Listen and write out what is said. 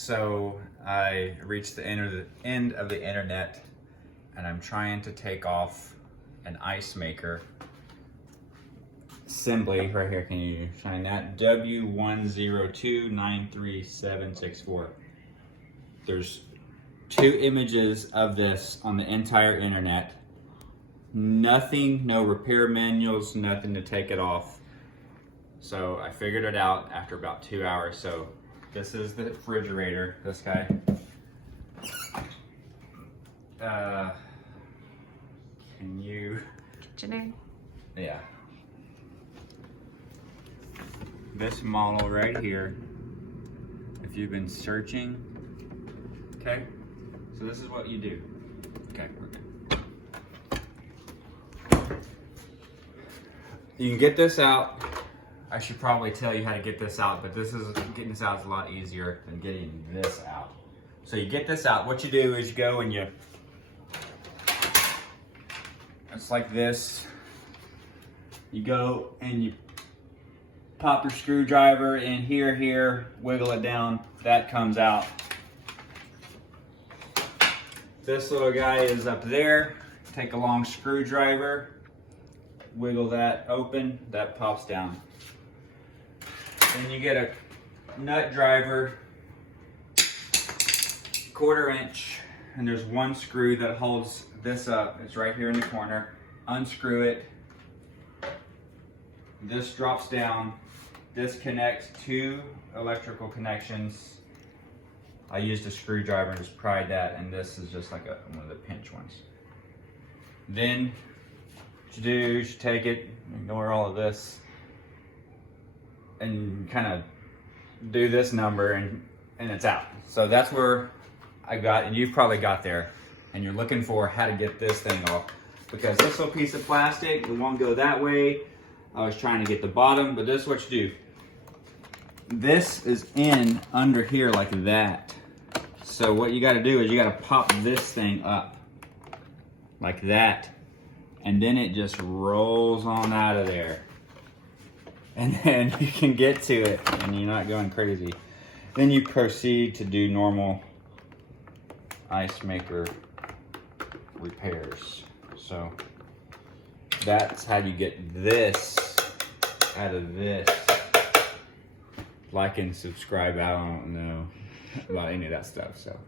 So I reached the end of the internet and I'm trying to take off an ice maker assembly right here. Can you shine that? W10293764. There's 2 images of this on the entire internet. Nothing, no repair manuals, nothing to take it off. So I figured it out after about 2 hours. So this is the refrigerator, this guy. Can you? Kitchenaid. Yeah. This model right here, if you've been searching, okay? So this is what you do. Okay, we're good. You can get this out. I should probably tell you how to get this out, but getting this out is a lot easier than getting this out. So you get this out. What you do is you go and it's like this. You go and you pop your screwdriver in here, wiggle it down. That comes out. This little guy is up there. Take a long screwdriver, wiggle that open, that pops down. Then you get a nut driver, 1/4 inch, and there's one screw that holds this up. It's right here in the corner. Unscrew it. This drops down. This connects 2 electrical connections. I used a screwdriver and just pried that, and this is just like one of the pinch ones. Then what you do is you take it, ignore all of this, and kind of do this number and it's out. So that's where I got, and you've probably got there, and you're looking for how to get this thing off, because this little piece of plastic, it won't go that way. I was trying to get the bottom, but this is what you do. This is in under here like that. So what you gotta do is you gotta pop this thing up like that, and then it just rolls on out of there. And then you can get to it and you're not going crazy. Then you proceed to do normal ice maker repairs. So that's how you get this out of this. Like and subscribe. I don't know about any of that stuff, so.